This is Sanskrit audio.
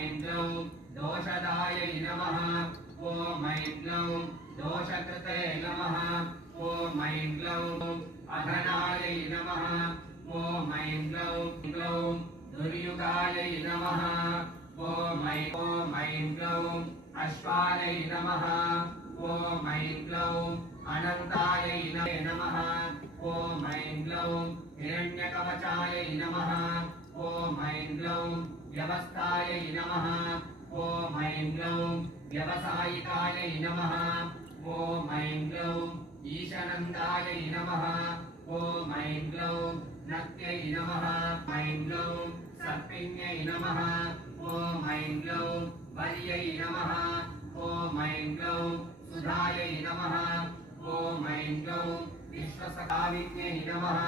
ऐं ग्लौं दोषदायै नमः ॐ ऐं ग्लौं दोषकृते नमः ॐ ऐं ग्लौं अधनायै नमः ॐ ऐं ग्लौं दुर्युगायै नमः ॐ ऐं ग्लौं अश्वायै नमः ॐ ऐं ग्लौं अनन्तायै नमः ॐ ऐं ग्लौं हिरण्यकवचायै नमः ॐ ऐं ग्लौं व्यवस्थायै नमः ॐ ऐं ग्लौं व्यवसायिकायै नमः ॐ ऐं ग्लौं ईशनन्दायै नमः ॐ ऐं ग्लौं नत्यै नमः ऐं ग्लौं सर्पिण्यै नमः ॐ ऐं ग्लौं वर्यै नमः ॐ ऐं ग्लौं सुधायै नमः ॐ ऐं ग्लौं विश्वसखाविन्यै नमः।